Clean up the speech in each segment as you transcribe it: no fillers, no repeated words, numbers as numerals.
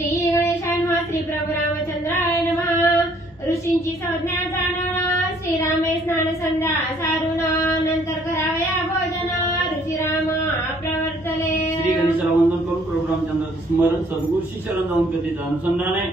श्री गणेशाय नमः. श्री प्रभू रामचंद्राय नमः. ऋषींची संज्ञा जाणून श्रीरामे स्नान संध्या सारून नंतर करावया भोजन. ऋषी राम प्रवर्तले. श्री गणेशाला वंदन करून प्रभू रामचंद्राचं स्मरण सद्गुरूशी शरण जाऊन कथेचं अनुसंधान आहे.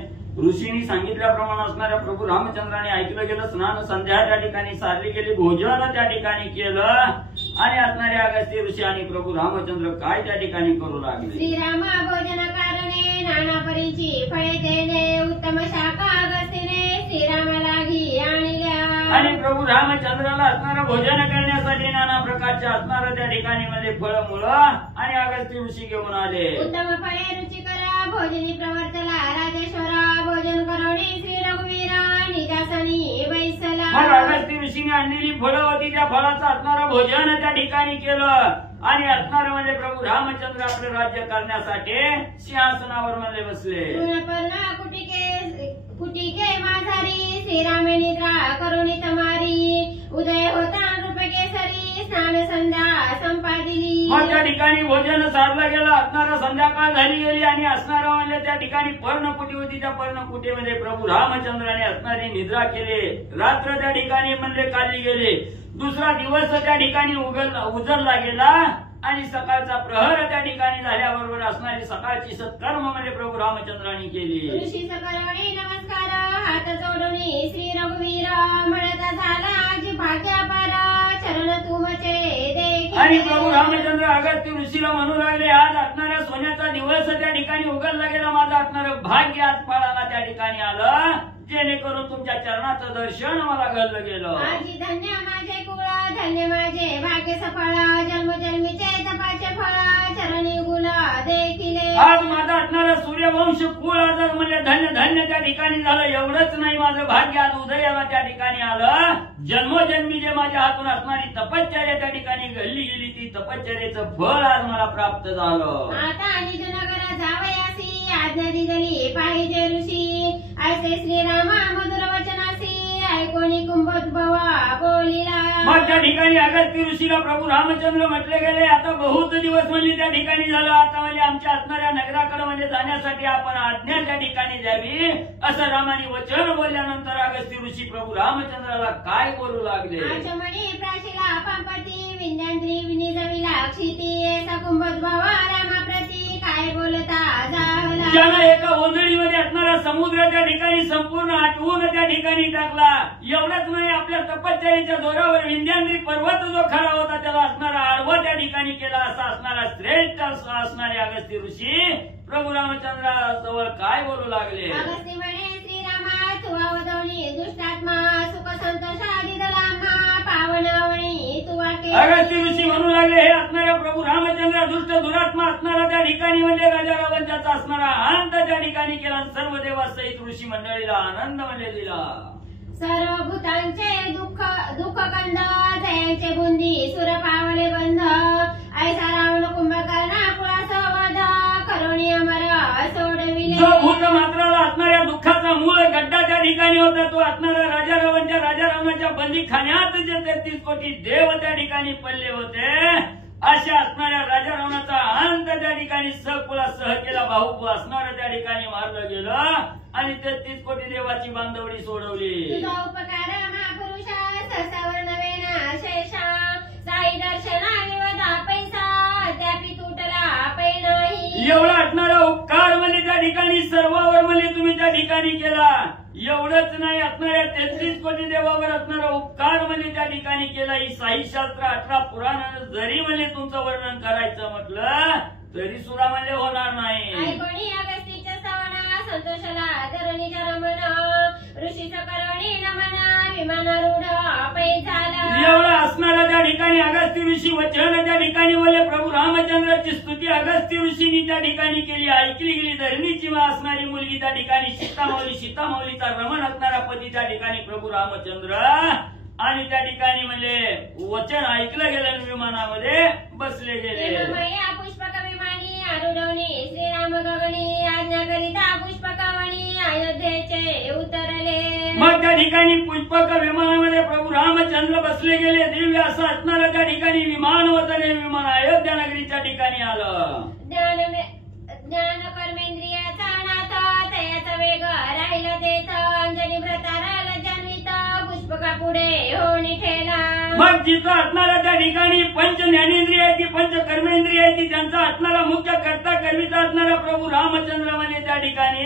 ऋषींनी सांगितल्याप्रमाणे असणाऱ्या प्रभू रामचंद्राने ऐकलं गेलं. स्नान संध्या त्या ठिकाणी सारली गेली. भोजन त्या ठिकाणी केलं आणि असणारे अगस्त्य ऋषी आणि प्रभू रामचंद्र काय त्या ठिकाणी करू लागले. श्रीराम भोजन कारणे नाना परीची फळे देणे. उत्तम शाखा अगस्तीने श्रीरामाला घी आणल्या. आणि प्रभू रामचंद्राला असणारं भोजन करण्यासाठी नाना प्रकारच्या असणारं त्या ठिकाणी मध्ये फळमुळं आणि अगस्त्य ऋषी घेऊन आले. उत्तम फळे रुचिकर भोजनी प्रवर्तला. राजेश्वरा भोजन करवणे श्री रघुवीरा निजासनी बैसला. मग अगस्त्य ऋषीने आणलेली फळं होती. त्या फळाचं असणारं भोजन त्या ठिकाणी केलं आणि असणारं म्हणजे प्रभू रामचंद्र आपलं राज्य करण्यासाठी सिंहासनावर मध्ये बसले. पूर्णपर्णा कुटिके माझारी श्रीरामे निद्रा करुणी तमारी. उदय होता नृपकेसरी स्नान संध्या संपादिली. मग त्या ठिकाणी भोजन सारलं गेलं. असणारं संध्याकाळ झाली गेली आणि असणारं म्हणजे त्या ठिकाणी पर्णकुटी होती. त्या पर्णकुटीमध्ये प्रभू रामचंद्राने असणारी निद्रा केली. रात्र त्या ठिकाणी म्हणजे काढली गेली. दुसरा दिवस त्या ठिकाणी उजळला गेला आणि सकाळचा प्रहर त्या ठिकाणी झाल्याबरोबर असणारी सकाळची सत्कर्म म्हणजे प्रभू रामचंद्रांनी केली. ऋषी सकरवणी नमस्कार हात जोडून श्री रघुवीर म्हणता झाला आज भाग्यापार. चरण तुमचे देखील. आणि प्रभू रामचंद्र अगस्त्य ऋषीला म्हणू लागले आज असणारा सोन्याचा दिवस त्या ठिकाणी उघडला गेला. माझं असणारं भाग्य आज फळाला त्या ठिकाणी आलं जेणेकरून तुमच्या चरणाचं दर्शन मला घडलं गेलं. माझी धन्य माझे कुळ धन्य माझे भाग्य सफळ. जन्मजन्मीचे तपाचे फळ चरणी गुल देखील. आज माझा असणारा सूर्यवंश कुळ आज म्हणजे धन्य धन्य त्या ठिकाणी झालं. एवढंच नाही माझं भाग्य आज उदयाला त्या ठिकाणी आलं. जन्मोजन्मी जे माझ्या हातून असणारी तपश्चर्या त्या ठिकाणी घडली गेली ती तपश्चर्याचं फळ आज मला प्राप्त झालं. आता निजनगर जावयासी आज्ञा दिली पाहिजे ऋषी. ऐसे श्रीरामा मधुर वचनासी ऐकोनी कुंभोद्भवा बोलिला. मग त्या ठिकाणी अगस्त्य ऋषीला प्रभू रामचंद्र म्हटले गेले आता बहुत दिवस म्हणजे त्या ठिकाणी झालं. आता म्हणजे आमच्या असणाऱ्या नगराकडे म्हणजे जाण्यासाठी आपण आज्ञा त्या ठिकाणी द्यावी असं रामाने वचन बोलल्यानंतर अगस्त्य ऋषी प्रभू रामचंद्राला काय बोलू लागले. आचमणी प्राशिला पापती विंध्याद्री विनिजविला क्षिती. कुंभोद्भवा रामाप्रती काय बोलता जाहला. ज्यानं एका ओंजळीमध्ये असणारा समुद्र त्या ठिकाणी संपूर्ण आटवून त्या ठिकाणी टाकला. एवढंच नाही आपल्या तपश्चर्याच्या जोरावर विंध्याद्री पर्वत जो खरा होता त्याला असणारा आडवा त्या ठिकाणी केला. असा असणारा श्रेष्ठ असणारे अगस्त्य ऋषी प्रभू रामचंद्राजवळ काय बोलू लागले. अगस्त्य म्हणे श्रीरामा तू अवधवणी दुष्टात्मा सुख संतोषादी दलामा पावनावणी तू वाके. अगस्त्य ऋषी म्हणू लागले हे असणाऱ्या प्रभू रामचंद्र दुष्ट दुरात्मा असणारा त्या ठिकाणी म्हणजे राजा रावणाचा असणारा अंत त्या ठिकाणी केला. सर्व देवासहित ऋषी मंडळीला आनंद म्हणजे दिला. सर्व भूतांचे दुःख कंद जयांचे बुंदी सुर पावले बंध. ऐसा रावण कुंभकर्णा कुळाचा वध करुणी अमर सोडविले. जो भूत मात्राला असणाऱ्या दुःखाचा मूळ गड्डा त्या ठिकाणी होता तो असणाऱ्या राजा रावणाच्या बंदीखान्यात जे 33 कोटी देव त्या ठिकाणी पडले होते अशा असणाऱ्या राजा रावणाचा अंत त्या ठिकाणी सकुलासह केला. भाऊ असणाऱ्या त्या ठिकाणी मारलं गेलं आणि 33 कोटी देवाची बांधवडी सोडवली. तुझा उपकार महापुरुषा सहसावर नवेना शेषा. साई दर्शना निवदा पैसा अद्यापि तुटला पै नाही. एवढा असणारा उपकार म्हणजे त्या ठिकाणी सर्वावर म्हणजे तुम्ही त्या ठिकाणी केला. एवढंच नाही असणाऱ्या 33 कोटी देवावर असणारा उपकार म्हणजे त्या ठिकाणी केला. ही साहिशास्त्र 18 पुराण जरी म्हणजे तुमचं वर्णन करायचं म्हटलं तरी सुद्धा म्हणजे होणार नाही. ऐकोणी अगस्तीच्या सवना संतोषला धरणीच्या रमण. ऋषी सकरणी नमन विमानारूढ पै झाला. एवढं असणारा त्या ठिकाणी अगस्त्य ऋषी वचन त्या ठिकाणी बोलले. प्रभू रामचंद्राची स्तुती अगस्त्य ऋषींनी त्या ठिकाणी केली. ऐकली गेली. धरणीची असणारी मुलगी त्या ठिकाणी सीतामाऊलीचा रमण असणारा पती त्या ठिकाणी प्रभू रामचंद्र आणि त्या ठिकाणी म्हणजे वचन ऐकलं गेलं विमानामध्ये बसले गेले. पुष्पक विमानी आरुढवणी श्रीराम गगनी आज्ञा करिता पुष्पकवणी अयोध्येचे उतरले. मग त्या ठिकाणी पुष्पक विमानामध्ये प्रभू रामचंद्र बसले गेले. दिव्य असं असणारं त्या ठिकाणी विमान होतं. विमान अयोध्या नगरीच्या ठिकाणी आलं. ज्ञान कर्मेंद्रियाचा नाथ तेथ अंजनी व्रताला जान्वित पुष्पका पुढे होणी ठेला. मग जिथं असणाऱ्या त्या ठिकाणी पंच ज्ञानेंद्रिय आहे ती पंच कर्मेंद्रिय आहे ती त्यांचा असणारा मुख्य कर्ता करविता असणारा प्रभू रामचंद्र म्हणजे त्या ठिकाणी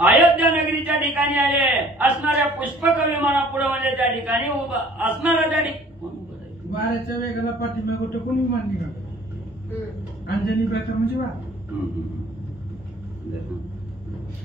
अयोध्या नगरीच्या ठिकाणी आले. असणाऱ्या पुष्पक विमानापुढे म्हणजे त्या ठिकाणी उभा असणारा त्या वाऱ्याच्या वेगाला पाठीमागे टेकून विमान निघालं. अंजनी व्रत म्हणजे वा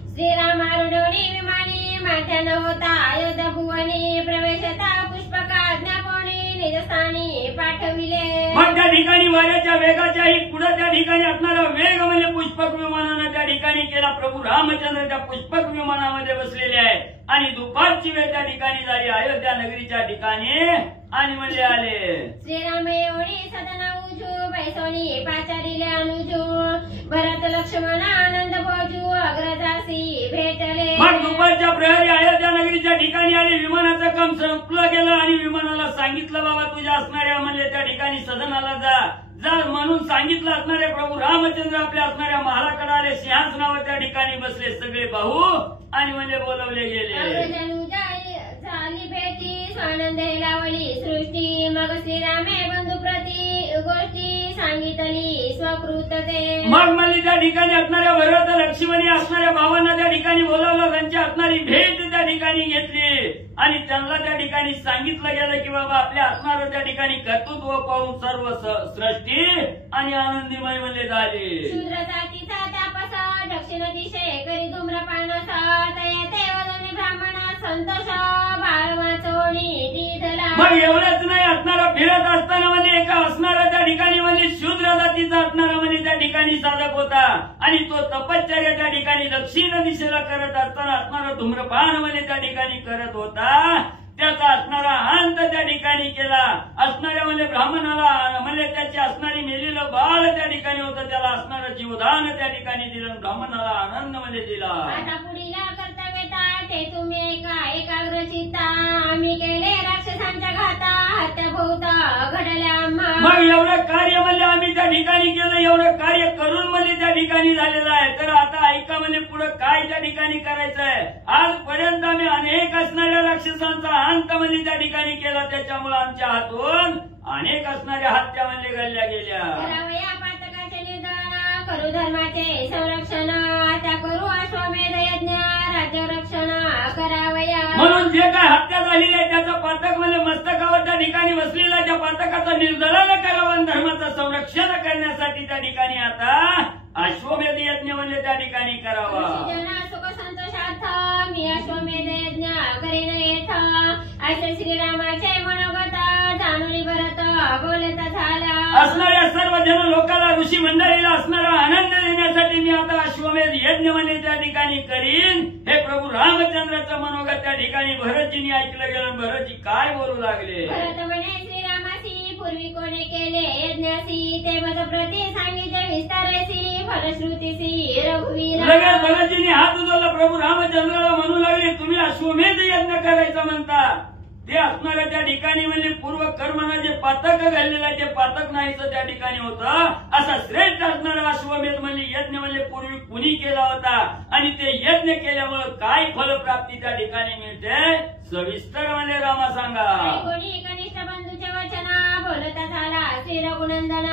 श्रीरामारुढोणी विमानी माथ्यान होता अयोध्या भुवनी प्रवेशता पुष्पका आज्ञापोणी निजस्थानी पाठविले. मग त्या ठिकाणी वाऱ्याच्या वेगाच्याही पुढे त्या ठिकाणी असणारा वेग म्हणजे पुष्पक विमानानं त्या ठिकाणी केला. प्रभू रामचंद्र त्या पुष्पक विमानामध्ये बसलेले आहे आणि दुपारची वेळ त्या ठिकाणी झाली अयोध्या नगरीच्या ठिकाणी आणि म्हणजे आले. श्रीरामे ओळी सदना उजू बैसोनी पाचारिले अनुजू भरत लक्ष्मण आनंद भोजू अग्रजासी भेटले. मग दुपारच्या प्रहरी अयोध्या नगरीच्या ठिकाणी आले. विमानाचं काम संपलं गेलं आणि विमानाला सांगितलं बाबा तुझ्या असणाऱ्या म्हणजे त्या ठिकाणी सदनाला जा जा म्हणून सांगितलं. असणारे प्रभू रामचंद्र आपल्या असणाऱ्या महालाकडे आले. सिंहासनावर त्या ठिकाणी बसले सगळे भाऊ आणि म्हणजे बोलवले गेले. झाली भेटी स्वानंद लावली सृष्टी मग श्रीरामे बंधू प्रती गोष्टी सांगितली स्वकृत ते. मग मला त्या ठिकाणी असणाऱ्या भरत लक्ष्मणी असणाऱ्या भावांना त्या ठिकाणी बोलावलं. त्यांची असणारी भेट त्या ठिकाणी घेतली आणि त्यांना त्या ठिकाणी सांगितलं गेलं की बाबा आपल्या असणारं त्या ठिकाणी कर्तृत्व पाहून सर्व सृष्टी आणि आनंदीमय म्हणले झाले. शूद्र जातीचा त्यापसा दक्षिण दिशे करी धूम्रपान तयाते वदने ब्राह्मण संतोष बाळ वाचवणी तीधला. मग एवढंच नाही असणारा फिरत असताना म्हणजे एका असणारा त्या ठिकाणी म्हणजे शूद्र जातीचा असणारा म्हणजे त्या ठिकाणी साधक होता आणि तो तपश्चर्या त्या ठिकाणी दक्षिण दिशेला करत असताना असणारा धूम्रपान म्हणजे त्या ठिकाणी करत होता. त्याचा असणारा अंत त्या ठिकाणी केला. असणाऱ्या म्हणजे ब्राह्मणाला म्हणजे त्याची असणारी मेलेलं बाळ त्या ठिकाणी होतं त्याला असणारं जीवदान त्या ठिकाणी दिलं. ब्राह्मणाला आनंद मध्ये दिला. आता पुढीला कर्तव्यता ते तुम्ही एकाग्र चित्ता आम्ही केले राक्षसांच्या घाता हत्या भोवता घडल्या. मग एवढं कार्य म्हणजे आम्ही त्या ठिकाणी केलं. एवढं कार्य करून म्हणजे त्या ठिकाणी झालेलं आहे. तर आता ऐका म्हणजे पुढे काय त्या ठिकाणी करायचं आहे. आजपर्यंत आम्ही अनेक असणाऱ्या राक्षसांचा अंत म्हणजे त्या ठिकाणी केला. त्याच्यामुळे आमच्या हातून अनेक असणाऱ्या हत्या म्हणजे घडल्या गेल्या. करावया पातकाचे निर्दान करू धर्माचे संरक्षण त्या करू अश्वमेध यज्ञ राज्य रक्षण करावया. म्हणून जे काय हत्या झालेली आहे त्याचं पातक म्हणजे मस्तकावर त्या ठिकाणी बसलेलं आहे. त्या पातकाचं निर्दलन करावं धर्माचं संरक्षण करण्यासाठी त्या ठिकाणी आता अश्वमेध यज्ञ म्हणजे त्या ठिकाणी करावा. सुख संतोषार्थ मी अश्वमेध यज्ञ करीन येथ असे श्रीरामाचे मनोगत जाणून भरत बोलत झाला. असणाऱ्या सर्व जन लोकांना ऋषी मंडळीला असणारा आनंद देण्यासाठी मी आता अश्वमेध यज्ञ म्हणजे त्या ठिकाणी करीन. हे प्रभू रामचंद्राचं मनोगत त्या ठिकाणी भरतजींनी ऐकलं गेलं. भरतजी काय बोलू लागले. भरत म्हणे श्रीरामासी पूर्वी कोणी केले यज्ञासी ते मज प्रती सांगितले विस्तारेसी फलश्रुतीसी रघुवीर. लगेच भरतजींनी हात उचलला. प्रभू रामचंद्राला म्हणू लागले तुम्ही अश्वमेध यज्ञ करायचं म्हणता. ते असणाऱ्या त्या ठिकाणी म्हणजे पूर्व कर्मानं जे पातक घाललेलं आहे ते पातक नाहीचं त्या ठिकाणी होतं. असा श्रेष्ठ असणारा अश्वमेध म्हणजे यज्ञ म्हणजे पूर्वी कुणी केला होता आणि ते यज्ञ केल्यामुळे काय फलप्राप्ती त्या ठिकाणी मिळते सविस्तर म्हणजे रामा सांगा. कोणी कनिष्ठ बंधूचे वचन बोलता झाला श्री रघुनंदन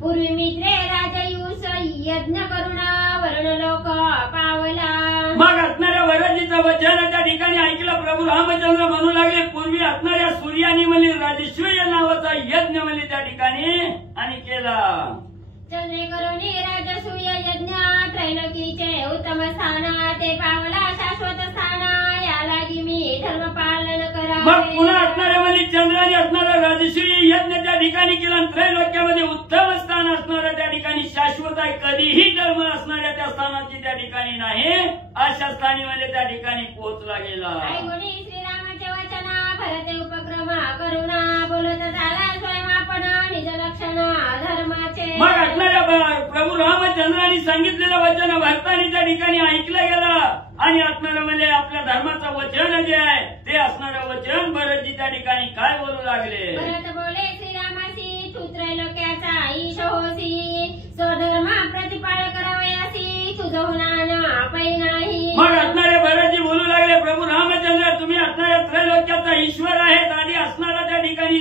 पूर्वी मित्रे राजयुष यज्ञ करुण वरुण लोक पावला. मग असणाऱ्या वरजीचं वचन त्या ठिकाणी ऐकलं. प्रभू रामचंद्र म्हणू लागले पूर्वी असणाऱ्या सूर्यानी म्हणजे राजसूय नावाचा यज्ञ म्हणजे त्या ठिकाणी आणि केला. चंद्रे करुणी राजसूय यज्ञ त्रैलोकीचे उत्तम स्थान ते पावला शाश्वत स्थान या लागी मी धर्म पालन करा. मग पुन्हा असणाऱ्या म्हणजे चंद्राने असणारा राजसूय यज्ञ त्या ठिकाणी केला. त्रैलोक्यामध्ये उत्तम स्थान असणाऱ्या त्या ठिकाणी शाश्वत आहे. कधीही धर्म असणाऱ्या त्या स्थानाची त्या ठिकाणी नाही अशा स्थानी म्हणजे त्या ठिकाणी पोहोचला गेला. कोणी श्रीरामाचे वचन भरते उपक्रम करुणा बोलत झाला स्वयं आपण निज लक्षण धर्माचे. मग असणाऱ्या प्रभू रामचंद्रांनी सांगितलेलं वचन भरतानी त्या ठिकाणी ऐकलं गेलं आणि असणारं म्हणजे आपल्या धर्माचं वचन जे आहे ते असणारं वचन भरतजी त्या ठिकाणी काय बोलू लागले. भरत बोले श्रीरामासी तू त्रैलोक्याचा ईश होसी स्वधर्म प्रतिपाळ करावयासी तुझं होणार पै नाही. मग असणारे ईश्वर आहेत, आधी असणारा त्या ठिकाणी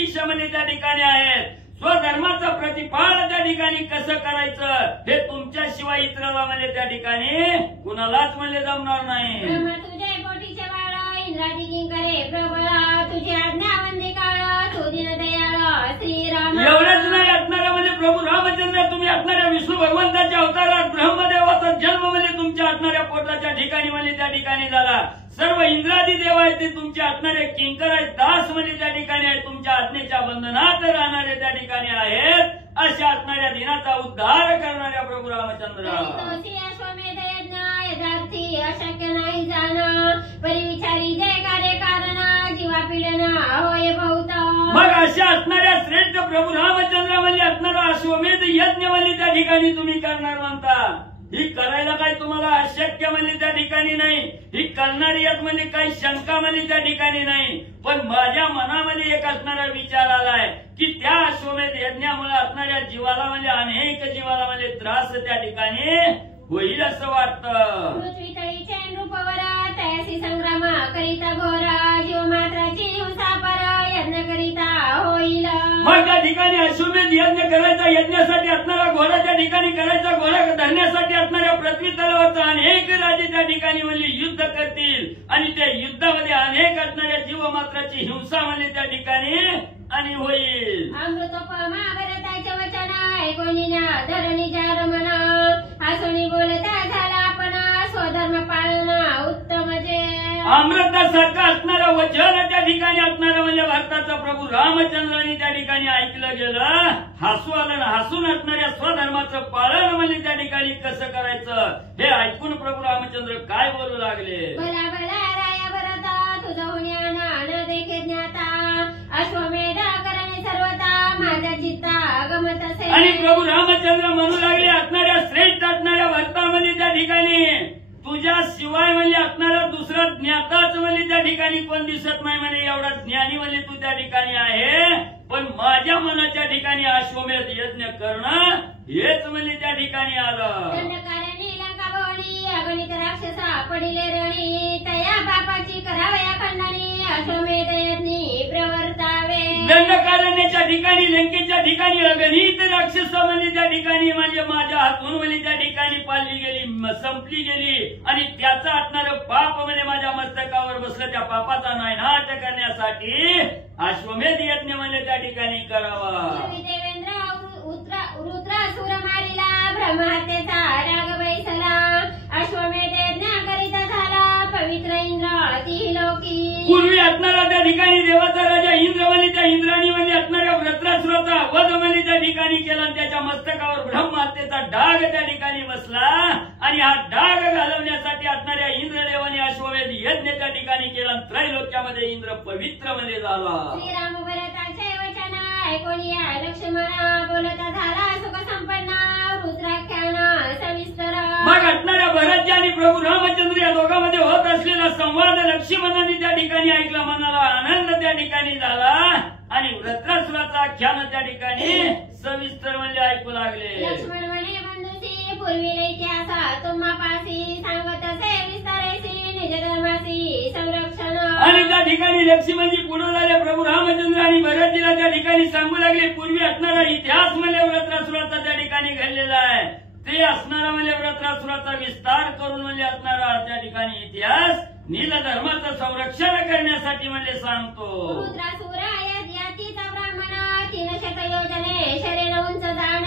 ईश म्हणजे त्या ठिकाणी आहेत. स्वधर्माचं प्रतिपादन त्या ठिकाणी कसं करायचं हे तुमच्याशिवाय इतराला म्हणजे त्या ठिकाणी कुणालाच म्हणजे जमणार नाही. ब्रह्मा तुझे पोटीचे बाळ इंद्रादी किंकरे प्रबळ तुझी आज्ञा वंदे काळ तू दिन दयाळ श्रीराम. एवढंच नाही, असणारा म्हणजे प्रभू रामचंद्र तुम्ही असणाऱ्या विष्णू भगवंताच्या अवतारात ब्रह्मदेवाचा जन्म म्हणजे तुमच्या असणाऱ्या पोटाच्या ठिकाणी म्हणजे त्या ठिकाणी झाला. सर्व इंद्रादी देव आहेत ते तुमच्या असणारे किंकर आहेत, दास म्हणजे त्या ठिकाणी आहेत, तुमच्या आज्ञेच्या बंधनात राहणारे त्या ठिकाणी आहेत. अशा असणाऱ्या दिनाचा उद्धार करणाऱ्या प्रभू रामचंद्र अश्वमेध यज्ञ यथार्थी अशक्य नाही जाणं परिविचारी जय कार्य कारण जीवा पीडन होय बहुत. मग अशा असणाऱ्या श्रेष्ठ प्रभू रामचंद्र म्हणजे असणारा अश्वमेध यज्ञ म्हणजे त्या ठिकाणी तुम्ही करणार म्हणता. ही करायला काही तुम्हाला अशक्य म्हणजे त्या ठिकाणी नाही, ही करणारी यात म्हणजे काही शंका म्हणजे त्या ठिकाणी नाही. पण माझ्या मनामध्ये एक असणारा विचार आलाय की त्या अश्वमेध यज्ञामुळे असणाऱ्या जीवाला म्हणजे अनेक जीवाला म्हणजे त्रास त्या ठिकाणी होईल असं वाटतं. पृथ्वी तळीचे नृपवर तयासी संग्राम करिता घोर जीव मात्राची हिंसा पर यज्ञ करिता होईल. मग त्या ठिकाणी अश्वमेध यज्ञ करायचा, यज्ञासाठी असणारा घोडा त्या ठिकाणी करायचा, घोडा धरण्यासाठी असणाऱ्या पृथ्वी तलावाचा अनेक राजे त्या ठिकाणी म्हणजे युद्ध करतील आणि त्या युद्धामध्ये अनेक असणाऱ्या जीवमात्राची हिंसा म्हणजे त्या ठिकाणी आणि होईल. अमृतोपमा भरताचे वचन ऐकून धरणी जार मना हसुनी बोलता झाला आपण स्वधर्म पाळणं उत्तम जे. अमृतासारखं असणारं वचन त्या ठिकाणी असणारं म्हणजे भारताचा प्रभू रामचंद्रांनी त्या ठिकाणी ऐकलं गेलं. हसू आलं ना, हसून असणाऱ्या स्वधर्माचं पालन म्हणजे त्या ठिकाणी कसं करायचं हे ऐकून प्रभू रामचंद्र काय बोलू लागले. भला भला राया भरता तुझं होण्याना न देखे ज्ञाता अश्वमेध करणे सर्वता माझा चित्ता गमत असे. आणि प्रभू रामचंद्र म्हणू लागले असणाऱ्या श्रेष्ठ असणाऱ्या भरतामध्ये त्या ठिकाणी तुझ्या शिवाय म्हणजे असणारा दुसरा ज्ञाताच म्हणजे त्या ठिकाणी कोण दिसत नाही म्हणे. एवढा ज्ञानी म्हणजे तू त्या ठिकाणी आहे, पण माझ्या मनाच्या ठिकाणी अश्वमेध यज्ञ करणं हेच म्हणजे त्या ठिकाणी आलं. दंडकारणी लंका भवनी अगणित राक्षसा पडिले रणी तया बापाची करावया खंडणी अश्वमेध यज्ञी प्रवर्तावे. दंडकारण्याच्या ठिकाणी लंकेच्या ठिकाणी अगणित राक्षस म्हणजे त्या ठिकाणी म्हणजे माझ्या हातून म्हणजे त्या ठिकाणी पाळली गेली, संपली गेली आणि त्याचं असणारं पाप म्हणजे माझ्या मस्तकावर बसलं. त्या पापाचा नायनाट करण्यासाठी अश्वमेध यज्ञ म्हणजे त्या ठिकाणी करावा. देवेंद्र रुद्रासुर मारिला ब्रह्महत्येचा राग बैसला अश्वमेध यज्ञ करिता झाला पवित्र इंद्र तिलोकी. पूर्वी असणारा त्या ठिकाणी देवाचा राजा इंद्र म्हणजे त्या इंद्राणी म्हणजे असणाऱ्या वृत्रासुराचा वध म्हणजे त्या ठिकाणी केला आणि त्याच्या मस्तकावर ब्रह्महत्येचा डाग त्या ठिकाणी बसला आणि हा डाग घालवण्यासाठी असणाऱ्या इंद्रदेवाने अश्वमेध यज्ञ त्या ठिकाणी केला. त्रैलोक्यामध्ये इंद्र पवित्र म्हणजे झाला. श्रीराम भरताचे वचन ऐकून या लक्ष्मण बोलता झाला सुख संपन्न रुद्राख्यान सविस्तर. मग असणाऱ्या भरतजी आणि प्रभू रामचंद्र या दोघांमध्ये होत असलेला संवाद लक्ष्मणाने त्या ठिकाणी ऐकला, मनाला आनंद त्या ठिकाणी झाला आणि वृत्रासुराचा आख्यान त्या ठिकाणी सविस्तर म्हणजे ऐकू लागले. लक्ष्मण म्हणे बंधुसी पूर्वीला इतिहास तुम्हा पासी सांगत असे विस्तारेसी निज धर्मासी संरक्षण. आणि त्या ठिकाणी लक्ष्मणजी पुढे झाले. प्रभू रामचंद्र आणि भरतजीला त्या ठिकाणी सांगू लागले पूर्वी असणारा इतिहास म्हणजे वृत्रासुराचा त्या ठिकाणी घडलेला आहे. ते असणारा म्हणजे वृत्रासुराचा विस्तार करून म्हणजे असणारा त्या ठिकाणी इतिहास नील धर्माचं संरक्षण करण्यासाठी म्हणजे सांगतो. रुद्रासुर यातीचा ब्राह्मण 300 योजने शरीर उंच जाण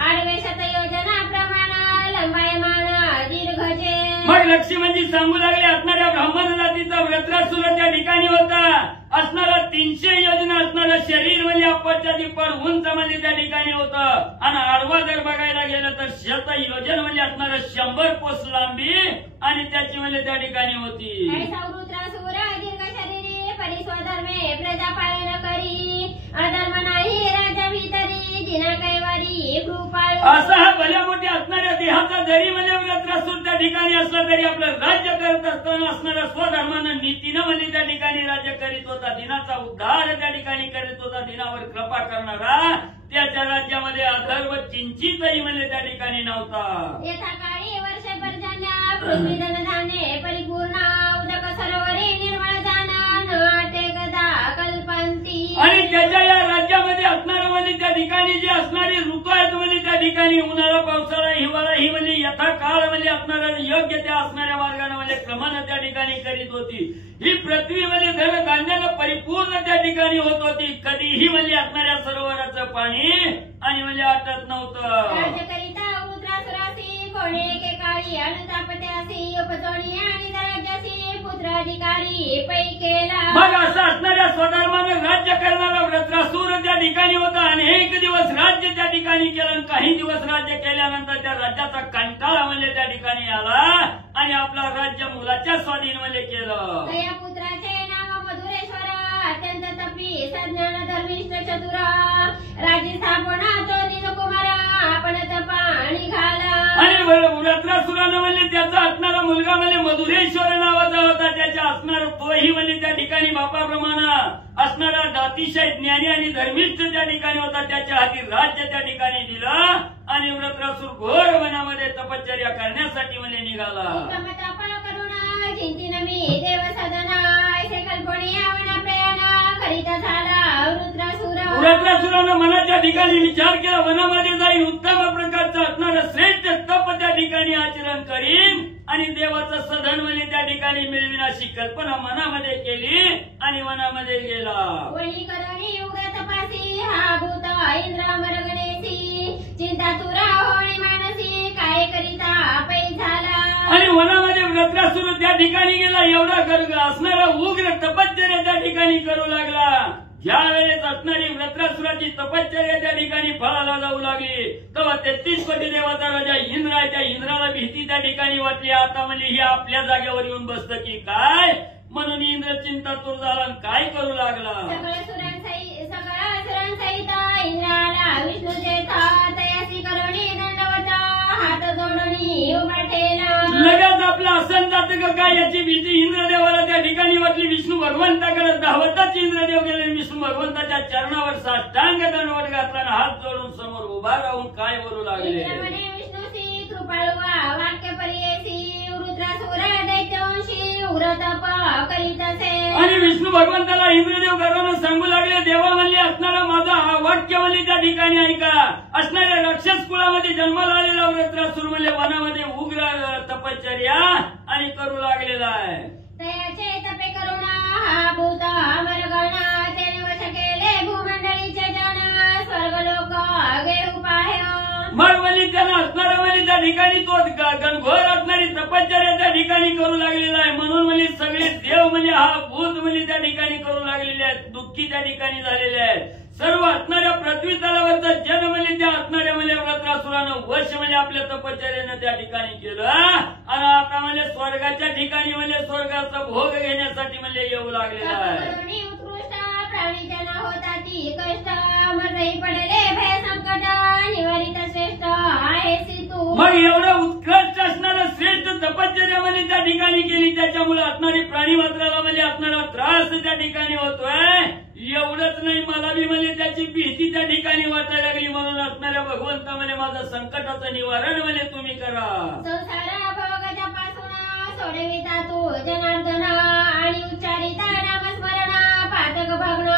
आडवे 100 योजना प्रमाण लंबायमान दीर्घजे. मग लक्ष्मणजी सांगू लागले असणाऱ्या ब्राह्मण जातीचा वृत्रासुर त्या ठिकाणी होता. असणारा 300 योजना असणारं शरीर म्हणजे अपच्या पड उंच म्हणजे त्या ठिकाणी होतं आणि आडवा जर बघायला गेलं तर 100 योजन म्हणजे असणारं 100 कोस लांबी आणि त्याची म्हणजे त्या ठिकाणी होती. रुद्रासुर दीर्घ शरीरी परिस्वधर्मे प्रजा पालन करी अधर्म नाही राजा भीतरी जिना कैवारी कृपाळू. असा हा भल्या मोठ्या असणाऱ्या देहाचा जरी म्हणजे वृत्रासुर त्या ठिकाणी असला तरी आपलं राज्य करत असताना असणाऱ्या स्वधर्मानं नीतीनं म्हणजे त्या ठिकाणी राज्य करीत होता. दिनाचा उद्धार त्या ठिकाणी करीत होता. दिनावर कृपा करणारा त्याच्या राज्यामध्ये अधर्व किंचितही म्हणजे त्या ठिकाणी नव्हता. यथा काळी वर्ष पर्जन्य पृथ्वी धनधान्ये परिपूर्ण उदक सरोवरे निर्मळ जाण ठिकाणी उन्हाळा पावसाळा हिवाळा ही म्हणजे यथाकाळ म्हणजे असणाऱ्या योग्य त्या असणाऱ्या मार्गाने म्हणजे क्रमानं त्या ठिकाणी करीत होती. ही पृथ्वी म्हणजे धन धान्यानं परिपूर्ण त्या ठिकाणी होत होती. कधीही म्हणजे असणाऱ्या सरोवराचं पाणी आणि म्हणजे आटत नव्हतं. राज्यकरिता वृत्रासुरासी कोणे एकेकाळी अनुतापत्यासी उपजोणी आणि राज्यासी पुत्राधिकारी पै केला. मग असं असणाऱ्या स्वधर्मानं राज्य करणारा वृत्रासूर त्या ठिकाणी होता. अनेक दिवस राज्य त्या ठिकाणी केलं आणि काही दिवस राज्य केल्यानंतर त्या राज्याचा कंटाळा म्हणजे त्या ठिकाणी आला आणि आपला राज्य मुलाच्या स्वाधीन म्हणजे केलं. या पुत्राचे नाव मधुरेश्वर अत्यंत तपी सज्ञान धर्मिष्ठ चतुर राजी स्थापना तो निजकुमार आपण तपा निघाला. आणि वृत्रासुरानं म्हणजे त्याचा असणारा मुलगा म्हणजे मधुरेश्वर नावाचा होता. त्याच्या असणार तोही म्हणजे त्या ठिकाणी बापाप्रमाणे असणारा अतिशय ज्ञानी आणि धर्मिष्ठ त्या ठिकाणी होता. त्याच्या हाती राज्य त्या ठिकाणी दिलं आणि वृत्रासुर घोर वनामध्ये तपश्चर्या करण्यासाठी म्हणजे निघाला. चिंतिन मी देव सदना ऐसे कल्पनी आवना प्रयाणा करीता झाला वृत्रासुर. वृत्रासुरानं मनाच्या ठिकाणी विचार केला वनामध्ये जाईन उत्तम प्रकारचं असणारं श्रेष्ठ तप त्या ठिकाणी आचरण करीन आणि देवाचं सधन म्हणजे त्या ठिकाणी मिळविन अशी कल्पना मनामध्ये केली आणि वनामध्ये गेला. वणी करणी उग्र तपासी हा भूत इंद्र मरगणेसी चिंता तुरा होणी मानसी काय करिता पै झाला. आणि वनामध्ये वृत्रासुर त्या ठिकाणी गेला. एवढा गर्ग असणारा उग्र तपश्चर्या त्या ठिकाणी करू लागला. ज्या वेळेस असणारी वृत्रासुराची तपश्चर्या त्या ठिकाणी फळाला जाऊ लागली तेव्हा 33 कोटी देवाचा राजा इंद्र आहे. त्या इंद्राला भीती त्या ठिकाणी वाटली. आता म्हणजे ही आपल्या जागेवर येऊन बसतं की काय म्हणून इंद्र चिंतातूर झाला काय करू लागला. सगळ्या सुरांसहित इंद्राला विष्णूचे तयासी करुणी दंडवत हात जोडणी उभा ठेला. लगेच आपलं आसन जातं का काय याची भीती इंद्रदेवाला त्या ठिकाणी वाटली. विष्णू भगवंताकडे धावतच इंद्रदेव गेले. विष्णू भगवंताच्या चरणावर साष्टांग दंडवत घातला आणि हात जोडून समोर उभा राहून काय बोलू लागले. विष्णूसी कृपाळुवा वाक्य पर्येसी वृत्रासुर दैत्यांशी उग्र तप करीत असे. आणि विष्णू भगवंताला इंद्रदेव घरानं सांगू लागले देवा म्हणले असणारा माझा वाक्य म्हणजे त्या ठिकाणी ऐका. असणाऱ्या राक्षस कुळामध्ये जन्माला आलेला वृत्रासुर म्हणजे वनामध्ये उग्र तपश्चर्या आणि करू लागलेला आहे. तयाचे तपे करुणा हा भूत मरगणा त्याने वश केले भूमंडळीचे जन स्वर्गलोक घेऊ पाह्य. मग म्हणजे त्यानं असणारा म्हणजे त्या ठिकाणी तो गणघोर असणारी तपश्चर्या त्या ठिकाणी करू लागलेला आहे. म्हणून म्हणजे सगळे देव म्हणजे हा भूत म्हणजे त्या ठिकाणी करू लागलेले आहेत. दुःखी त्या ठिकाणी झालेले आहेत. सर्व असणाऱ्या पृथ्वी तलावरचा जन म्हणजे त्या असणाऱ्या म्हणजे वृत्रासुरानं वश म्हणजे आपल्या तपश्चर्यानं त्या ठिकाणी केलं आणि आता म्हणजे स्वर्गाच्या ठिकाणी म्हणजे स्वर्गाचा भोग घेण्यासाठी म्हणजे येऊ लागलेला आहे. उत्कृष्ट प्राणी जन होता ती कष्ट मजही पडले भय संकट निवारित श्रेष्ठ आहे तू. मग एवढं उत्कृष्ट असणारं श्रेष्ठ तपश्चर्या म्हणजे त्या ठिकाणी केली. त्याच्यामुळे असणारी प्राणी मात्राला म्हणजे असणारा त्रास त्या ठिकाणी होतोय. एवढंच नाही मला बी म्हणजे त्याची भीती त्या ठिकाणी वाटायला लागली. म्हणून असणाऱ्या भगवंता म्हणजे माझं संकटाचं निवारण म्हणजे तुम्ही करा. संसार भोगाच्या पासून सोडविता तू जनार्दन आणि उच्चारिता नामस्मरण पातक भग्न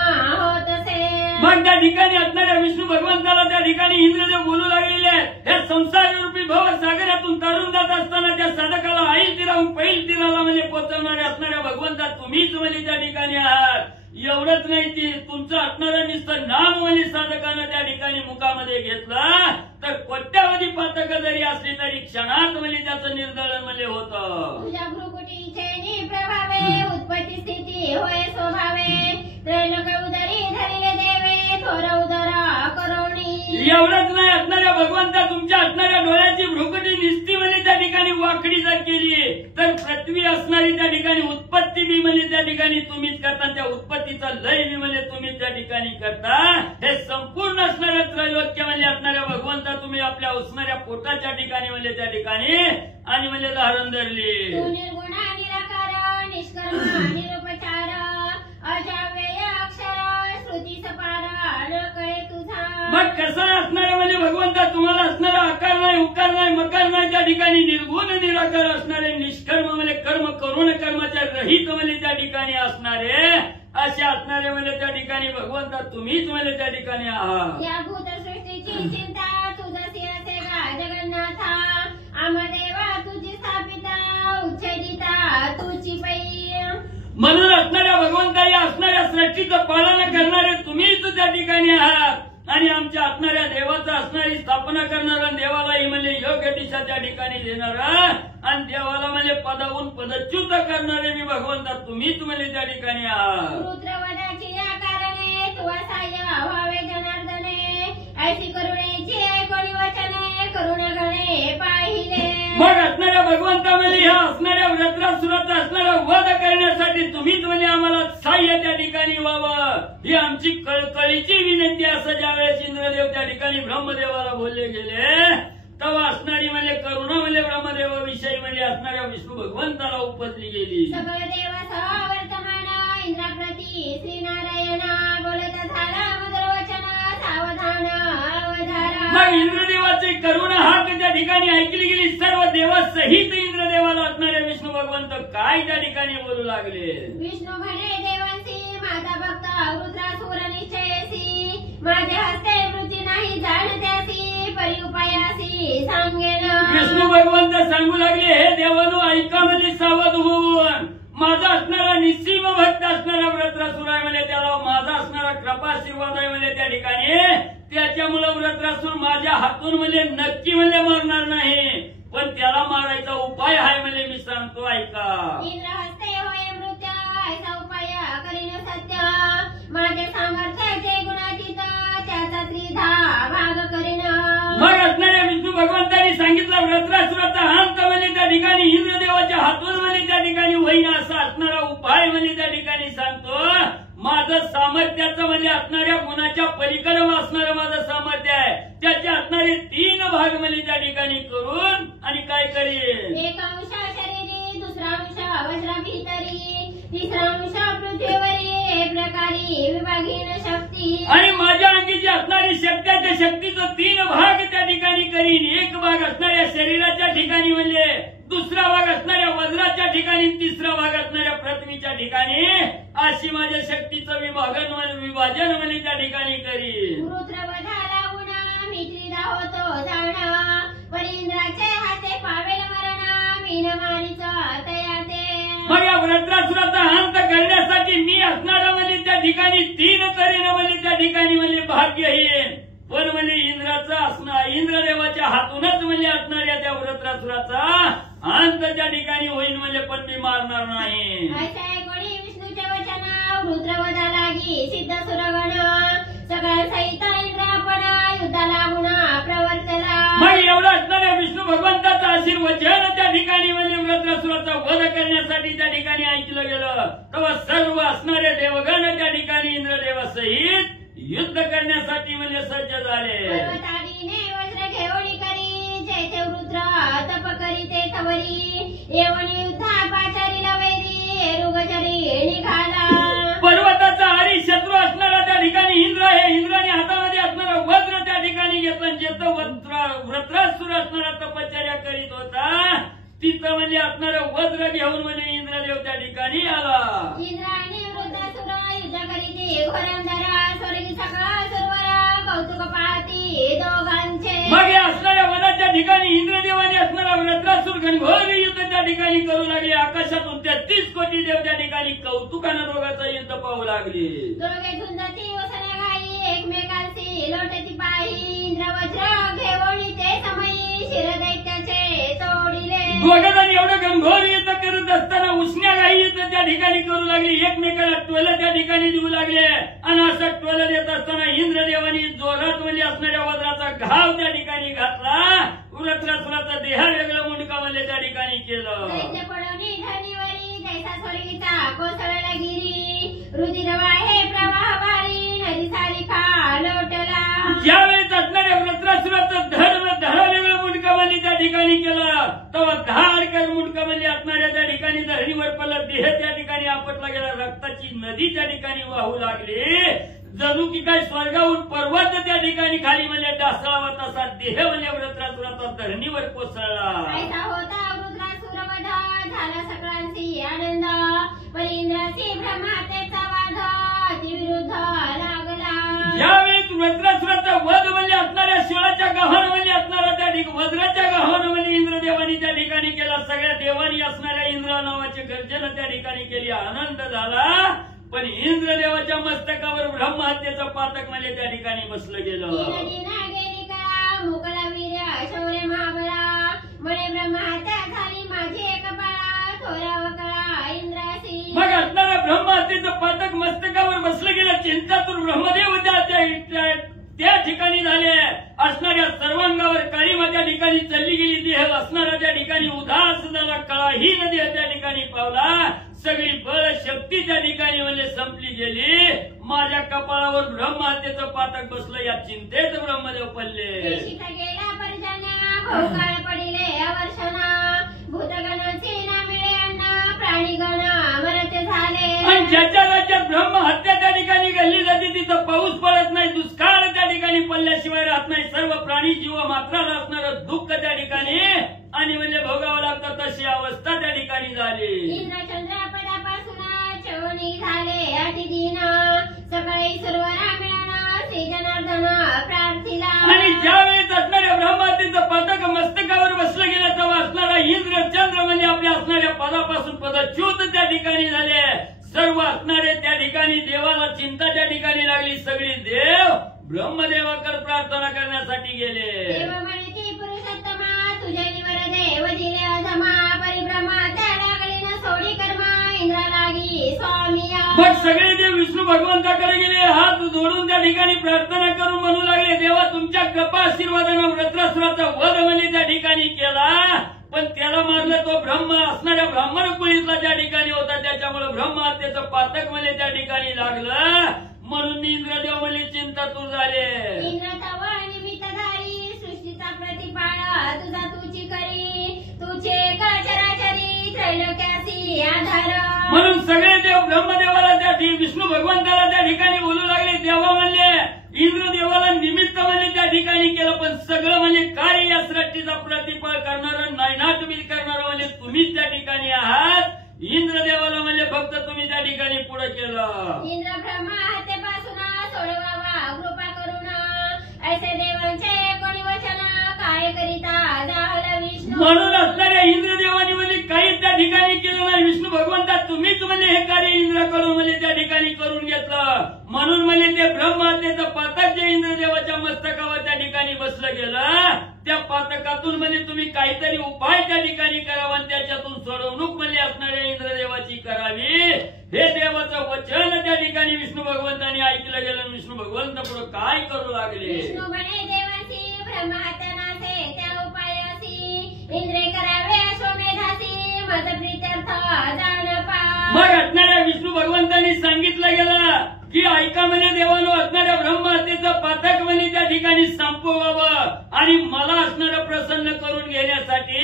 होत असे. मग त्या ठिकाणी असणाऱ्या विष्णू भगवंताला त्या ठिकाणी इंद्रदेव बोलू लागलेले आहेत. हे संसार रूपी भव सागरातून तरुण जात असताना त्या साधकाला आईल तीराहून पैल तीराला म्हणजे पोहोचवणाऱ्या असणाऱ्या भगवंता तुम्हीच म्हणजे त्या ठिकाणी आहात. एवढंच नाही ती तुमचं असणारं नुसतं नाम म्हणजे साधकानं त्या ठिकाणी मुखामध्ये घेतलं तर कोट्यावधी पातक जरी असली तरी क्षणात म्हणजे त्याचं निर्दळन म्हणजे होतं. तुझ्या भ्रुकुटीचे प्रभावे उत्पत्ती स्थिती होय स्वभावे त्रैलोक उदरी धरिले देवे थोर उदरा करोणी. एवढंच नाही असणाऱ्या भगवंता तुमच्या असणाऱ्या डोळ्याची भ्रुकुटी निस्ती म्हणजे त्या ठिकाणी वाकडी जर केली तर पृथ्वी असणारी त्या ठिकाणी उत्पत्ती बी म्हणजे त्या ठिकाणी तुम्हीच करता. त्या उत्पत्तीचा लय बी म्हणजे तुम्ही त्या ठिकाणी करता. हे संपूर्ण असणाऱ्या त्रैलोक्य म्हणजे असणाऱ्या भगवंता तुम्ही आपल्या असणाऱ्या पोटाच्या ठिकाणी म्हणजे त्या ठिकाणी आणि म्हणजे धारण धरली. तू निर्गुणा निराकार निष्कर्म निरुपचार अजाव्यय अक्षर श्रुती सपार न कळे तुझा. मग कसं असणारे म्हणजे भगवंता तुम्हाला असणारा आकार नाही उकार नाही मकार नाही त्या ठिकाणी निर्गुण निराकार असणारे निष्कर्म म्हणजे कर्म करून कर्माच्या रहित म्हणजे त्या ठिकाणी असणारे असे असणारे म्हणजे त्या ठिकाणी भगवंता तुम्हीच म्हणजे त्या ठिकाणी आहात. या भूतसृष्टीची चिंता तुझी असे जगन्नाथा आमदेवा तुझी स्थापिता उच्छेदिता तुझी पै म्हणून असणाऱ्या भगवंता या असणाऱ्या सृष्टीचं पालन करणारे तुम्हीच त्या ठिकाणी आहात आणि आमच्या असणाऱ्या देवाचं असणारी स्थापना करणारा देवालाही म्हणजे योग्य दिशा त्या ठिकाणी देणारा आणि देवाला म्हणजे पदावून पदच्युत करणारे मी भगवंता तुम्हीच म्हणजे त्या ठिकाणी आहात. रुद्रवधाची या कारणे तू असाह्य व्हावे जनार्दने ऐशी करुणेची ऐकोनी वचने करुणा गणे पाहिले. मग असणाऱ्या भगवंतामध्ये ह्या असणाऱ्या व्रत्रासुराचा असणारा वध करण्यासाठी तुम्हीच म्हणजे आम्हाला सहाय्य त्या ठिकाणी व्हावं ही आमची कळकळीची विनंती. असं ज्यावेळेस इंद्रदेव त्या ठिकाणी ब्रह्मदेवाला बोलले गेले तेव्हा असणारी म्हणजे करुणा म्हणजे ब्रह्मदेवाविषयी म्हणजे असणाऱ्या विष्णू भगवंताला उपजली गेली. सकळ देवासह वर्तमान इंद्राप्रती श्रीनारायण बोलत झाला मधुर वचन सावधान अवधारा. मग इंद्रदेवाची करुणा हाक त्या ठिकाणी ऐकली गेली. सर्व देवासहित इंद्रदेवाला असणारे विष्णू भगवंत काय त्या ठिकाणी बोलू लागले. विष्णू म्हणे देवांसी माझा भक्त रुद्रासुर निश्चयसी माझे हस्ते वृत्ती नाही जाणत्यासी परी उपायासी सांगेन. विष्णू भगवंत सांगू लागले हे देवानो ऐका म्हणजे सावध होऊन माझा असणारा निस्सीम भक्त असणारा व्रत्रासुर आहे म्हणजे त्याला माझा असणारा कृपाशीर्वाद आहे म्हणजे त्या ठिकाणी त्याच्यामुळे व्रत्रासुर माझ्या हातून म्हणजे नक्की म्हणजे मारणार नाही पण त्याला मारायचा उपाय आहे म्हणजे मी सांगतो ऐका. इंद्र हस्ते होय मृत्य ऐसा उपाय करीन सत्य माझे सामर्थ्याचे गुणातीत त्याचा त्रिधा भाग करीन. मग असणाऱ्या विष्णू भगवंतांनी सांगितलं व्रत्रासुराचा अंत म्हणजे त्या ठिकाणी इंद्रदेवाच्या हातून म्हणजे त्या ठिकाणी होईन असा असणारा उपाय म्हणजे त्या ठिकाणी सांगतो. माझं सामर्थ्याचं म्हणजे असणाऱ्या गुणाच्या पलीकडे असणारं माझं सामर्थ्य आहे त्याचे असणारे 3 भाग म्हणजे त्या ठिकाणी करून आणि काय करीन. एक अंश शरीरी दुसरा अंश वज्रा भीतरी तिसरा अंश पृथ्वीवरी हे प्रकारे विभागीन शक्ती. आणि माझ्या अंगीची असणारी शक्त्याच्या शक्तीचं 3 भाग त्या ठिकाणी करीन. एक भाग असणाऱ्या शरीराच्या ठिकाणी म्हणजे दुसरा भाग असणाऱ्या वज्राच्या ठिकाणी तिसरा भाग असणाऱ्या पृथ्वीच्या ठिकाणी अशी माझ्या शक्तीचं विभाजन म्हणजे त्या ठिकाणी करीन. रुद्रवधाला गुण मी त्रिधा होतो जाणा परींद्राचे हाते पावेल मरण मीन मारीच तयाते. मग या व्रत्रासुराचा अंत करण्यासाठी मी असणारा म्हणजे त्या ठिकाणी 3 तऱ्हेनं म्हणजे त्या ठिकाणी म्हणजे भाग्यहीन पण म्हणजे इंद्राचा असणार इंद्रदेवाच्या हातूनच म्हणजे असणाऱ्या त्या व्रत्रासुराचा अंत त्या ठिकाणी होईल म्हणजे पण मी मारणार नाही. ऐसे कोणी विष्णूचे वचन रुद्रवधा लागी सिद्ध सुरगण सगळ सहित इंद्रापण युद्धाला गुणा प्रवर्तला. मग एवढं असणाऱ्या विष्णू भगवंताचं आशीर्वचन त्या ठिकाणी म्हणजे व्रत्रासुराचा वध करण्यासाठी त्या ठिकाणी ऐकलं गेलं तेव्हा सर्व असणारे देवगण त्या ठिकाणी इंद्रदेवासहित युद्ध करण्यासाठी म्हणजे सज्ज झाले. पर्वताडीने वज्र घेऊन करी जेथे रुद्र तप करी ते थवरी येवणी युद्धा पाचारी लवेरी रुगचरी निघाला. पर्वताचा हरी शत्रू असणारा त्या ठिकाणी इंद्र आहे. इंद्राने हातामध्ये असणारा वज्र त्या ठिकाणी घेतलं जेथं व्रत्रासुर असणारा तपश्चर्या करीत होता तिथं म्हणजे असणारं वज्र घेऊन म्हणजे इंद्रदेव त्या ठिकाणी आला. इंद्राने वृद्धासुर युद्ध करीते घोरंदरा स्वर्गी सकाळ सुरवरा कौतुक पाहती दोघांचे. मग या असणाऱ्या वनाच्या ठिकाणी इंद्रदेवाने असणारा व्रत्रासुर घनघोर युद्ध त्या ठिकाणी करू लागले. आकाशातून 33 कोटी देव त्या ठिकाणी कौतुकानं दोघांचं युद्ध पाहू लागले. दोघे झुंजती वसने घाई एकमेकांशी लोटती पाही इंद्र वज्र घेऊन ते समयी शिरदैत्याचे तोडिले. दोघं एवढं गंभीर युद्ध करत असताना उष्ण्यागाई युद्ध त्या ठिकाणी करू लागली. एकमेकाला टोलं त्या ठिकाणी देऊ लागले आणि असं टोलं देत असताना इंद्रदेवानी जोरात म्हणजे असणाऱ्या वज्राचा घाव त्या ठिकाणी घातला. व्रत्रासुराचा देह वेगळं मुंडका म्हणजे त्या ठिकाणी केलं. दैत्य पडोनी धरणीवरी जैसा स्वर्गीचा कोसळला गिरी रुधिर वाहे प्रवाह वारी नदी सारिखा लोटला. ज्यावेळेस असणाऱ्या व्रत्रासुराचं धड वेगळं मुंडका म्हणजे त्या ठिकाणी केलं तेव्हा धाडकर मुंडका म्हणजे असणाऱ्या त्या ठिकाणी धरणीवर पडलं. देह त्या ठिकाणी आपटला गेला. रक्ताची नदी त्या ठिकाणी वाहू लागली. जणू की काय स्वर्गाहून पर्वत त्या ठिकाणी खाली म्हणजे ढासळावा तसा देह म्हणजे व्रत्रासुराचा धरणीवर कोसळला. ऐसा होता रुद्रासुर वध झाला सगळ्यांची आनंद पण इंद्राची ब्रह्मातेचा वाद अतिविरुद्ध लागला. ज्यावेळेस वज्रासुराचा वध म्हणजे असणाऱ्या शिवाच्या गव्हाणमध्ये असणारा त्या ठिकाणी वज्राच्या गव्हाणमध्ये इंद्रदेवानी त्या ठिकाणी केला. सगळ्या देवानी असणाऱ्या इंद्रा नावाची गर्जना त्या ठिकाणी केली. आनंद झाला. पण इंद्रदेवाच्या मस्तकावर ब्रह्महत्येचं पातक म्हणजे त्या ठिकाणी बसलं गेलं. मुकला वीर्य शौर्य महाबळा म्हणे ब्रह्महत्या झाली माझी एक बाळा थोराव कळा इंद्रासी. मग असणाऱ्या ब्रह्महत्येचं पातक मस्तकावर बसलं गेलं. चिंतातूर ब्रह्मदेव त्या ठिकाणी झाले. असणाऱ्या सर्वांगावर काळीमा त्या ठिकाणी चालली गेली. देह असणारा त्या ठिकाणी उदास झाला. कळाही नदी त्या ठिकाणी पावला. सगळी बळ शक्ती त्या ठिकाणी म्हणजे संपली गेली. माझ्या कपाळावर ब्रह्महत्येचं पातक बसलं. या चिंतेत ब्रह्मदेव पडले. गेला पर्जन्य भोकाळ पडिले अवर्षणा भूतगणांचे ना मिळे अन्न प्राणीगण मरते झाले. आणि ज्याच्या राज्यात ब्रह्महत्या त्या ठिकाणी घडली जाते तिथं पाऊस पडत नाही. दुष्काळ त्या ठिकाणी पडल्याशिवाय राहत नाही. सर्व प्राणी जीव मात्राला असणारं दुःख त्या ठिकाणी आणि म्हणजे भोगावं लागतं. तशी अवस्था त्या ठिकाणी झाली. इंद्रचंद्र पदापासून चवणी झाले अति दिन सकाळी सुरवरा मिळाला श्री जनार्दन प्रार्थिला. आणि ज्यावेळेस असणाऱ्या ब्रह्महत्येचं पदक मस्तकावर बसलं गेलं तेव्हा असणारा इंद्रचंद्र म्हणजे आपल्या असणाऱ्या पदापासून पदच्युत त्या ठिकाणी झाले. सर्व असणारे त्या ठिकाणी देवाला चिंता त्या ठिकाणी लागली. सगळी देव ब्रह्मदेवाकर प्रार्थना करण्यासाठी गेले. देव म्हणे पुरुषोत्तमा तुझे निवर देव दिले अधमा परिभ्रमा त्या लागली न सोडी कर्मा इंद्रा लागी स्वामिया. मग सगळे देव विष्णू भगवंताकडे गेले. हात जोडून त्या ठिकाणी प्रार्थना करून म्हणू लागले देवा तुमच्या कृपा आशीर्वादानं वज्रासुराचा वध म्हणजे त्या ठिकाणी केला. पण त्याला मारलं तो ब्रह्म असणाऱ्या ब्राह्मण कुळीतला त्या ठिकाणी होता. त्याच्यामुळे ब्रह्महत्येचं पातक म्हणजे त्या ठिकाणी लागलं. म्हणून इंद्रदेव म्हणजे चिंतातूर झाले. इंद्र तव निमित्तधारी सृष्टीचा प्रतिपाळ तुझा तुची करी तुझे चराचरी त्रैलोक्यासी आधार. म्हणून सगळे देव ब्रह्मदेवाला त्या विष्णू भगवंताला त्या ठिकाणी बोलू लागले. देवा म्हणले इंद्रदेवाला निमित्त म्हणजे त्या ठिकाणी केलं. पण सगळं म्हणजे कार्य या सृष्टीचा प्रतिपाळ करणारं नायनाट करणारं म्हणजे तुम्हीच त्या ठिकाणी आहात. इंद्रदेवाला म्हणजे फक्त तुम्ही त्या ठिकाणी पुढे केलं. इंद्र ब्रह्मा हत्येपासून सोडवावा कृपा करून ऐसे देवांचे कोणी वचन काय करिता जावला विष्णू. म्हणून असणाऱ्या इंद्रदेवानी म्हणजे काहीच त्या ठिकाणी केलं नाही. विष्णू भगवंता तुम्हीच म्हणजे हे कार्य इंद्राकडून म्हणजे त्या ठिकाणी करून घेतलं. म्हणून म्हणजे ते ब्रह्महत्येचं पातक जे इंद्रदेवाच्या मस्तकावर त्या ठिकाणी बसलं गेलं त्या पातकातून म्हणजे तुम्ही काहीतरी उपाय त्या ठिकाणी करावा आणि त्याच्यातून सोडवणूक म्हणजे असणाऱ्या इंद्रदेवाची करावी. हे देवाचं वचन त्या ठिकाणी विष्णू भगवंतांनी ऐकलं गेलं. विष्णू भगवंत पुढे काय करू लागले. विष्णू म्हणे देवासी ब्रह्महत्या नासे त्या उपायासी इंद्रे करावे अश्वमेधासी मज प्रीत्यर्थ जाण पा. मग असणाऱ्या विष्णू भगवंतांनी सांगितलं गेलं की ऐका म्हणे देवानो असणाऱ्या ब्रह्महत्येचं पातक म्हणे त्या ठिकाणी संपवावं आणि मला असणारं प्रसन्न करून घेण्यासाठी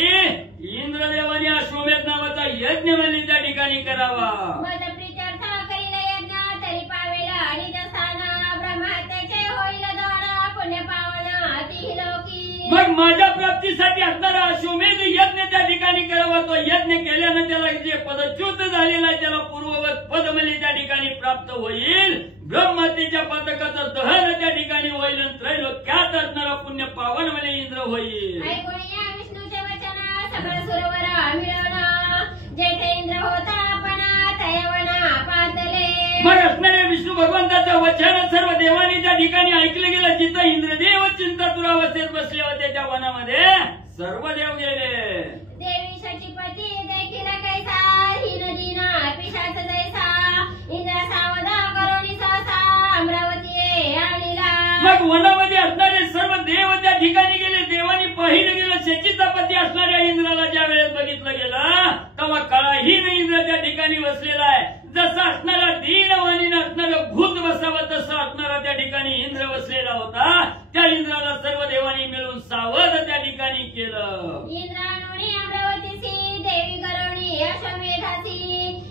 इंद्रदेवाने अश्वमेध नावाचा यज्ञ म्हणे त्या ठिकाणी करावा. मज प्रीत्यर्थ करील यज्ञ तरी पावेल आणि जसाना ब्रह्महत्याचे होईल दोन पुण्य पावन अति लोकी. मग माझ्या प्राप्तीसाठी असणारा अश्वमेध यज्ञ त्या ठिकाणी करावा. तो यज्ञ केल्यानं त्याला जे पदच्युत झालेला आहे त्याला पूर्ववत पद म्हणजे त्या ठिकाणी प्राप्त होईल. ब्रह्महत्येच्या पातकाचं दहन त्या ठिकाणी होईल. त्रैलोक्यात असणारा पुण्य पावन म्हणजे इंद्र होईल. ऐकून या विष्णूचे वचन सगळं सुरवर मिळवणं जेथे इंद्र होता आपण तयवना पातले. मग असणाऱ्या विष्णू भगवंताचं वचन सर्व देवांनी त्या ठिकाणी ऐकलं गेलं. जिथं इंद्रदेव चिंतातुरावस्थेत बसले होते त्या वनामध्ये सर्व देव गेले. देवी शचीपती देखील कैसा ही नदीना पिशाच जैसा इंद्र सावध करोनी सहसा अमरावती आणिला. मग वनामध्ये असणारे सर्व देव त्या ठिकाणी गेले. देवानी पाहिलं गेलं. शचीचा पती असणाऱ्या इंद्राला ज्या वेळेस बघितलं गेलं तेव्हा कळाही नाही इंद्र त्या ठिकाणी बसलेला आहे. जसं असणारा दीनवाणीनं असणारं भूत बसावं तसं असणारा त्या ठिकाणी इंद्र बसलेला होता. त्या इंद्राला सर्व देवांनी मिळून सावध त्या ठिकाणी केलं. इंद्रानुनी अमरावतीसी देवी करोनी अश्वमेधासी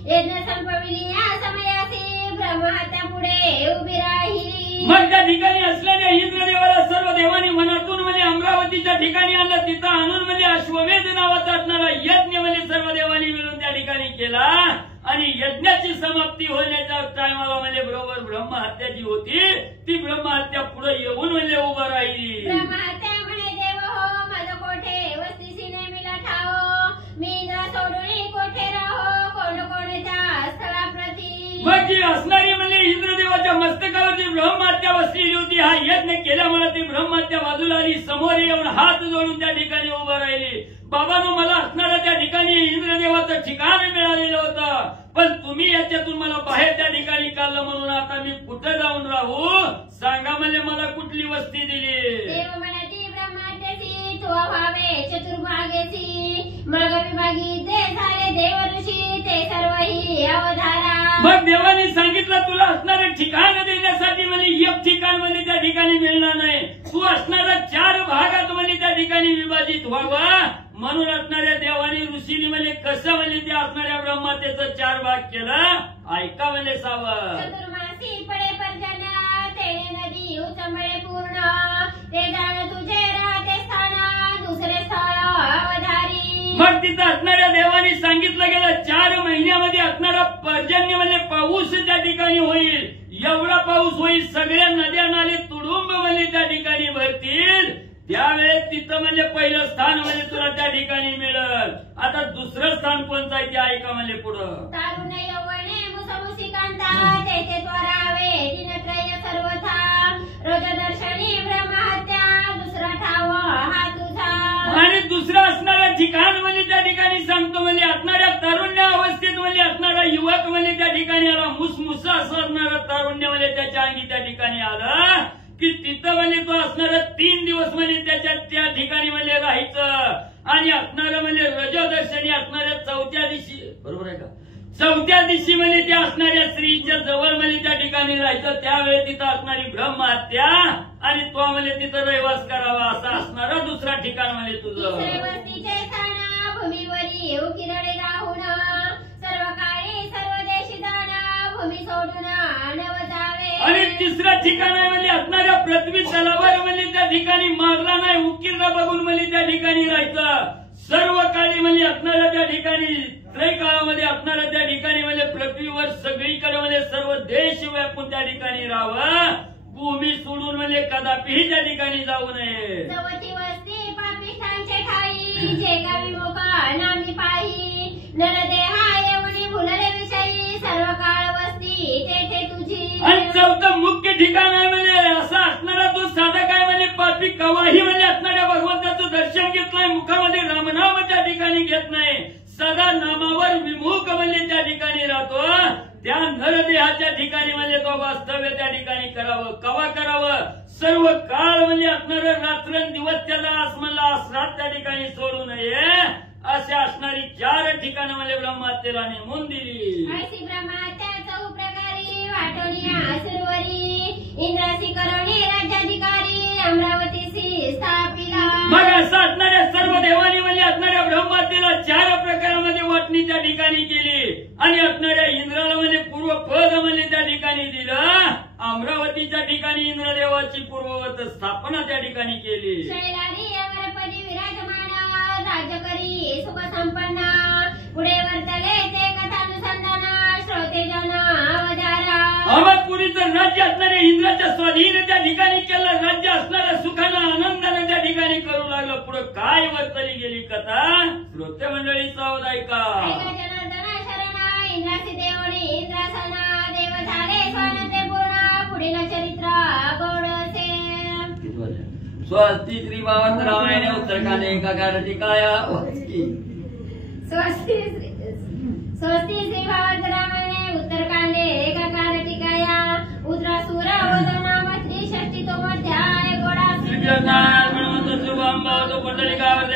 यज्ञ संपविली या समयासी ब्रह्महत्या पुढे उभी राहिली. मग त्या ठिकाणी असलेल्या इंद्रदेवाला सर्व देवांनी मनातून म्हणजे अमरावतीच्या ठिकाणी आणलं. तिथं आणून म्हणजे अश्वमेध नावाचा असणारा यज्ञ म्हणजे सर्व देवांनी मिळून त्या ठिकाणी केला. आणि यज्ञाची समाप्ती होण्याच्या टायमाला म्हणजे बरोबर ब्रह्महत्या जी होती ती ब्रह्महत्या पुढे येऊन म्हणजे उभं राहिली. ब्रह्महत्या म्हणे देव हो माझ कोठे वस्तीसी नेहमीला ठाव मी इंद्र सोडून कोठे राहो कोण कोणत्या स्थळाप्रती. मग जी असणारी म्हणजे इंद्रदेवाच्या मस्तकावरती ब्रह्महत्या बसलेली होती. हा यज्ञ केल्यामुळे ती ब्रह्महत्या बाजूला आली. समोर येऊन हात जोडून त्या ठिकाणी उभं राहिली. बाबांनो मला असणाऱ्या त्या ठिकाणी इंद्रदेवाचं ठिकाण मिळालेलं होतं पण तुम्ही याच्यातून मला बाहेर त्या ठिकाणी काढलं म्हणून आता मी कुठं जाऊन राहू सांगा म्हणजे मला कुठली वस्ती दिली. देव म्हणती ब्रह्महत्येची तो भावे चतुर्भागेची मग विभागी ते झाले देव ऋषी ते सर्वही अवधारा. मग देवाने सांगितलं तुला असणारं ठिकाण देण्यासाठी म्हणजे एक ठिकाण म्हणजे त्या ठिकाणी मिळणार नाही. तू असणाऱ्या 4 भागात म्हणजे त्या ठिकाणी विभाजित व्हावं म्हणून असणाऱ्या देवानी ऋषीने म्हणजे कसं म्हणजे त्या असणाऱ्या ब्रह्महत्येचं 4 भाग केलं ऐका म्हणजे सावं. चतुर्मासी पडे पर्जन्य तेने नदी उचंबळे पूर्ण ते जाण तुझे राहते स्थान दुसरे स्थळ अवधारी. मग तिथं असणाऱ्या देवानी सांगितलं गेलं 4 महिन्यामध्ये असणारा पर्जन्य म्हणजे पाऊस त्या ठिकाणी होईल. एवढा पाऊस होईल सगळ्या नद्या नाले तुडुंब म्हणजे त्या ठिकाणी भरतील. त्यावेळेस तिथं म्हणजे पहिलं स्थान म्हणजे तुला त्या ठिकाणी मिळेल. आता दुसरं स्थान कोणतं आहे ते ऐका म्हणजे पुढं. तारुण्य यौवने मुसमुसिकांता तेथे त्वरावे दिनत्रय सर्वथा रोजदर्शनी ब्रह्महत्या दुसरा ठाव हा तुझा. आणि दुसरं असणारं ठिकाण म्हणजे त्या ठिकाणी सांगतो म्हणजे असणाऱ्या तारुण्य अवस्थेत म्हणजे असणारा युवक म्हणजे त्या ठिकाणी आला. मुसमुस असं असणारं तारुण्य म्हणजे त्याच्या अंगी त्या ठिकाणी आलं की तिथं म्हणजे तो असणारं 3 दिवस म्हणजे त्याच्या त्या ठिकाणी म्हणजे राहायचं. आणि असणारं म्हणजे रजोदर्शनी असणाऱ्या 4थ्या दिवशी बरोबर आहे का 4थ्या दिवशी म्हणजे त्या असणाऱ्या स्त्रीच्या जवळ म्हणजे त्या ठिकाणी राहायचं. त्यावेळी तिथं असणारी ब्रह्महत्या आणि तो म्हणजे तिथं रहिवास करावा असं असणारं दुसरा ठिकाण म्हणजे तुझं. वस्तीचे स्थान भूमीवरी उकिरडे राहून सर्व काळी सर्व देशी जाण भूमी सोडून नव जावे. आणि तिसरं ठिकाण आहे म्हणजे असणाऱ्या पृथ्वी तलावर म्हणजे त्या ठिकाणी मारला नाही उकिरला बघून म्हणजे त्या ठिकाणी राहायचं. सर्व काळी म्हणजे असणाऱ्या त्या ठिकाणी त्रय काळामध्ये असणाऱ्या त्या ठिकाणी म्हणजे पृथ्वीवर सगळीकडे म्हणजे सर्व देश व्यापून त्या ठिकाणी राहावं. भूमी सोडून म्हणजे कदापिही त्या ठिकाणी जाऊ नये. चवथी वस्ती पापिष्ठांचे ठाई जे का विमुख नामी पाही नरदेहा येऊनी भुलले विषयी सर्व काळ वस्ती तेथे तुझी. आणि 4थं मुख्य ठिकाण आहे म्हणजे असं असणारा तो साधा काय म्हणजे पापी कवाही म्हणजे असणाऱ्या भगवंताचं दर्शन घेत नाही. मुखामध्ये रामनाम त्या ठिकाणी घेत नाही. सदा नामावर विमुख म्हणजे त्या ठिकाणी राहतो. त्या नरदेहाच्या ठिकाणी म्हणजे तो वास्तव्य त्या ठिकाणी करावं. कवा करावं सर्व काळ म्हणजे असणारं रात्रंदिवस त्याला आसमनला आसरात त्या ठिकाणी सोडू नये. असे असणारी 4 ठिकाणं म्हणजे ब्रह्महत्येला नेमून दिली. ऐसी ब्रह्महत्या 4 प्रकारी वाटोनिया सुरवरी इंद्रासी करोनी राज्याधिकारी अमरावतीसी स्थापिला. मग असं असणाऱ्या सर्व देवानी म्हणजे असणाऱ्या ब्रह्महत्येला 4 प्रकारामध्ये वाटणी त्या ठिकाणी केली. आणि असणाऱ्या इंद्राला म्हणजे पूर्व पद म्हणजे त्या ठिकाणी दिलं. अमरावतीच्या ठिकाणी इंद्रदेवाची पूर्ववत स्थापना त्या ठिकाणी केली. शैलारी अमरपदी विराजमान राज्य करी सुख संपन्न पुढे वर्तले ते कथानुसंधान श्रोते जन अवधारा. अहमदपुरीचं राज्य असणाऱ्या इंद्राच्या स्वाधीन त्या ठिकाणी केलं. राज्य असणाऱ्या सुखानं आनंदानं त्या ठिकाणी करू लागलं. पुढे काय वर्तली गेली कथा श्रोते मंडळी सावध ऐका. जनार्दन शरण इंद्रासी देवणी इंद्रासना देव झाले स्वानंदे पूर्ण पुढील चरित्र गौडसे. स्वस्ति श्री भगवंत रामायण उत्तरकांड एकाकारती काया स्वस्ति श्री भगवंत रामायणे उत्तरकांडे एकाकार टीकाया उद्रासुर वदनाम 63 अध्याय गोडा श्री कृष्ण शुभम भवतु पुंडलिकावरती